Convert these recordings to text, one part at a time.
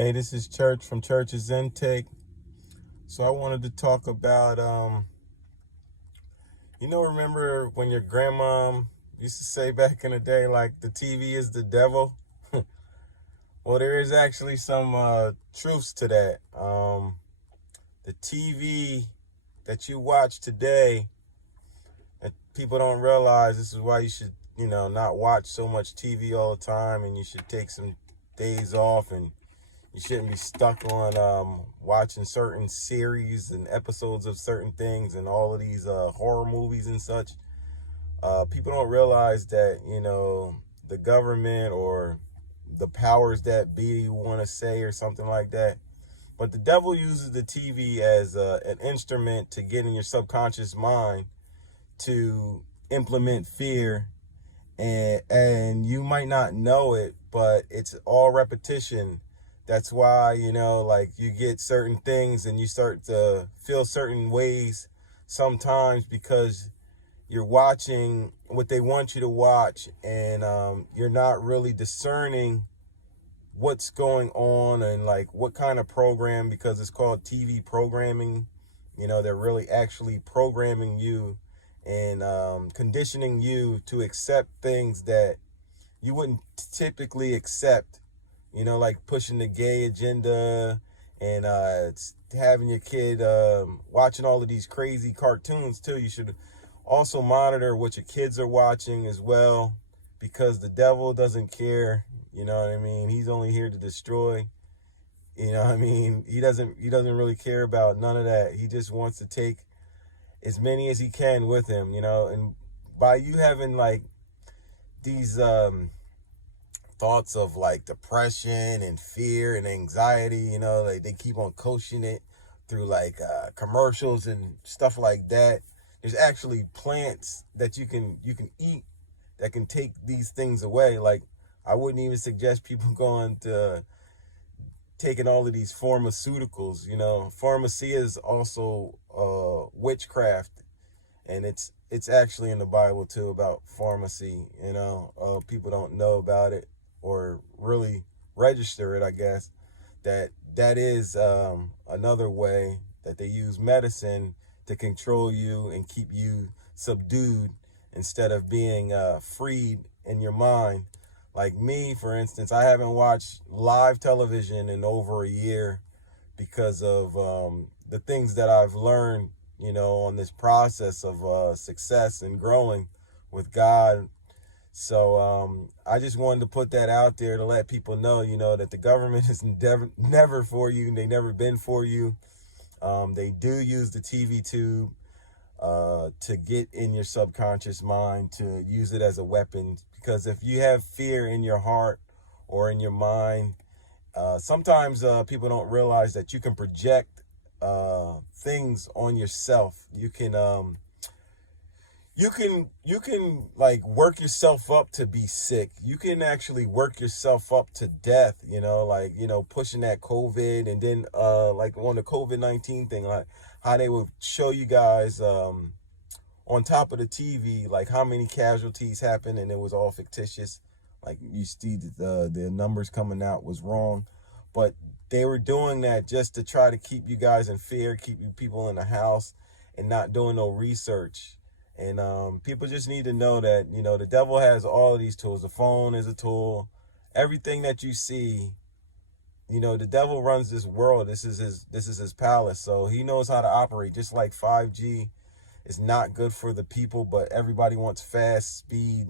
Hey, this is Church from Church's Intake. So I wanted to talk about, remember when your grandma used to say back in the day, like, the TV is the devil? Well, there is actually some truths to that. The TV that you watch today, and people don't realize this is why you should, not watch so much TV all the time, and you should take some days off, and you shouldn't be stuck on watching certain series and episodes of certain things and all of these horror movies and such. People don't realize that, the government or the powers that be, you want to say, or something like that. But the devil uses the TV as an instrument to get in your subconscious mind to implement fear. And you might not know it, but it's all repetition. That's why, like, you get certain things and you start to feel certain ways sometimes because you're watching what they want you to watch, and you're not really discerning what's going on and like what kind of program, because it's called TV programming. They're really actually programming you and conditioning you to accept things that you wouldn't typically accept, like pushing the gay agenda and having your kid watching all of these crazy cartoons too. You should also monitor what your kids are watching as well, because the devil doesn't care. You know what I mean? He's only here to destroy. You know what I mean? He doesn't really care about none of that. He just wants to take as many as he can with him, and by you having like these thoughts of like depression and fear and anxiety, like they keep on coaching it through like commercials and stuff like that. There's actually plants that you can eat that can take these things away. Like, I wouldn't even suggest people going to taking all of these pharmaceuticals. Pharmacy is also witchcraft, and it's actually in the Bible too about pharmacy. People don't know about it or really register it, I guess. That is another way that they use medicine to control you and keep you subdued instead of being freed in your mind. Like me, for instance, I haven't watched live television in over a year because of the things that I've learned, on this process of success and growing with God. So I just wanted to put that out there to let people know, that the government is never for you. They never been for you. They do use the TV tube to get in your subconscious mind, to use it as a weapon. Because if you have fear in your heart or in your mind, sometimes people don't realize that you can project things on yourself. You can like work yourself up to be sick. You can actually work yourself up to death, like, pushing that COVID, and then like on the COVID-19 thing, like how they would show you guys on top of the TV, like how many casualties happened, and it was all fictitious. Like, you see the numbers coming out was wrong, but they were doing that just to try to keep you guys in fear, keep you people in the house, and not doing no research. And people just need to know that, the devil has all of these tools. The phone is a tool. Everything that you see, the devil runs this world. This is his palace. So he knows how to operate. Just like 5G is not good for the people, but everybody wants fast speed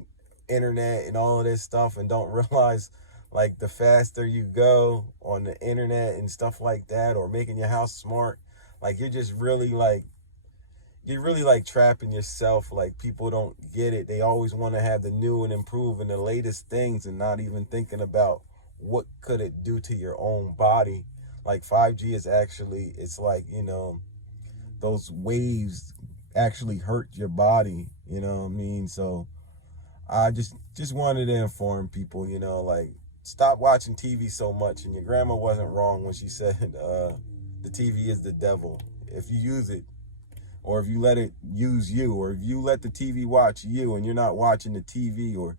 internet and all of this stuff, and don't realize, like, the faster you go on the internet and stuff like that, or making your house smart, like, you're really like trapping yourself. Like, people don't get it. They always want to have the new and improve and the latest things, and not even thinking about what could it do to your own body. Like, 5G is actually, it's like, those waves actually hurt your body, you know what I mean? So I just wanted to inform people, like, stop watching TV so much. And your grandma wasn't wrong when she said the TV is the devil. If you use it, or if you let it use you, or if you let the TV watch you and you're not watching the TV or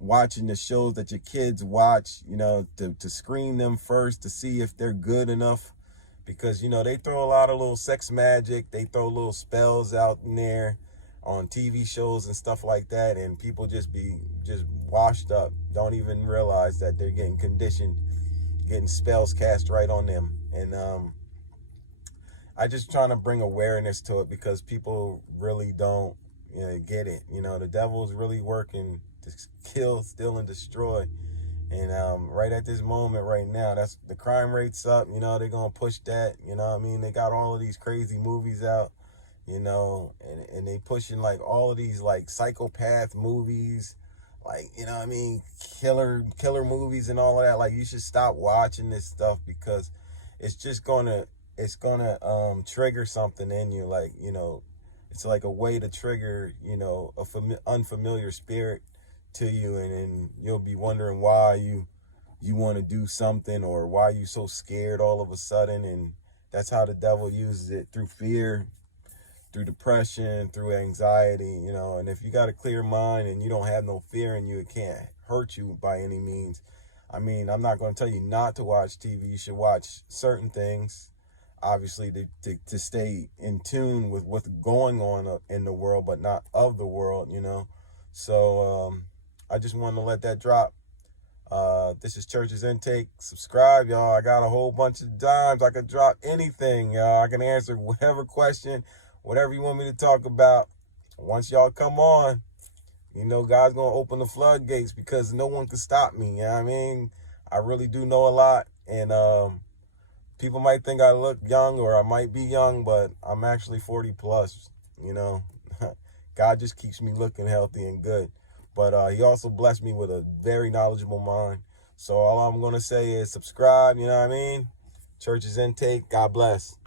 watching the shows that your kids watch, you know, to screen them first to see if they're good enough. Because, you know, they throw a lot of little sex magic. They throw little spells out in there on TV shows and stuff like that. And people just be just washed up. Don't even realize that they're getting conditioned, getting spells cast right on them. And I just trying to bring awareness to it because people really don't, you know, get it. You know, the devil's really working to kill, steal, and destroy. And right at this moment right now, that's the crime rate's up. You know, they're going to push that. You know what I mean? They got all of these crazy movies out, you know, and they pushing like all of these like psychopath movies, like, you know what I mean, killer movies and all of that. Like, you should stop watching this stuff because it's just gonna trigger something in you. Like, you know, it's like a way to trigger, you know, unfamiliar spirit to you, and then you'll be wondering why you want to do something or why you so scared all of a sudden. And that's how the devil uses it, through fear, through depression, through anxiety, you know. And if you got a clear mind and you don't have no fear in you, it can't hurt you by any means. I mean, I'm not going to tell you not to watch TV. You should watch certain things, obviously, to stay in tune with what's going on in the world, but not of the world, you know. So I just wanted to let that drop. This is Church's Intake. Subscribe, y'all. I got a whole bunch of dimes. I could drop anything, y'all. I can answer whatever question, whatever you want me to talk about. Once y'all come on, you know, God's going to open the floodgates because no one can stop me. You know what I mean? I really do know a lot. And people might think I look young, or I might be young, but I'm actually 40 plus, you know. God just keeps me looking healthy and good. But he also blessed me with a very knowledgeable mind. So all I'm going to say is subscribe, you know what I mean? Church's Intake. God bless.